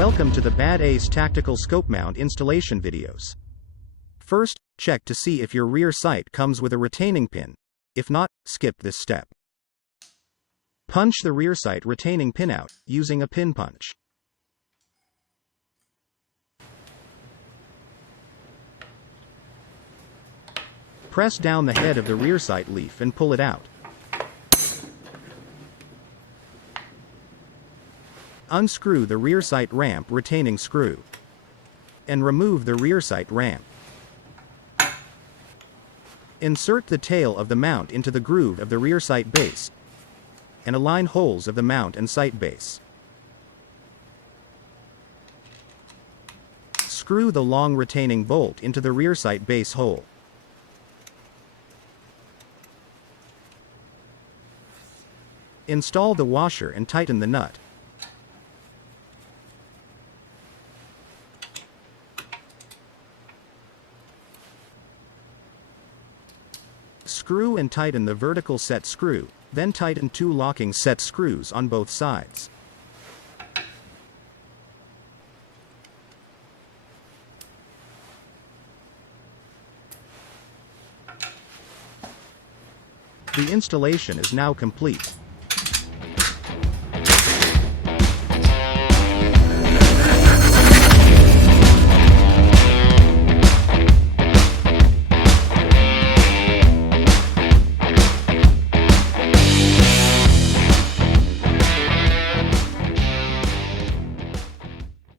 Welcome to the Badace Tactical Scope Mount installation videos. First, check to see if your rear sight comes with a retaining pin. If not, skip this step. Punch the rear sight retaining pin out, using a pin punch. Press down the head of the rear sight leaf and pull it out. Unscrew the rear sight ramp retaining screw. And remove the rear sight ramp. Insert the tail of the mount into the groove of the rear sight base, and align holes of the mount and sight base. Screw the long retaining bolt into the rear sight base hole. Install the washer and tighten the nut. Screw and tighten the vertical set screw, then tighten 2 locking set screws on both sides. The installation is now complete.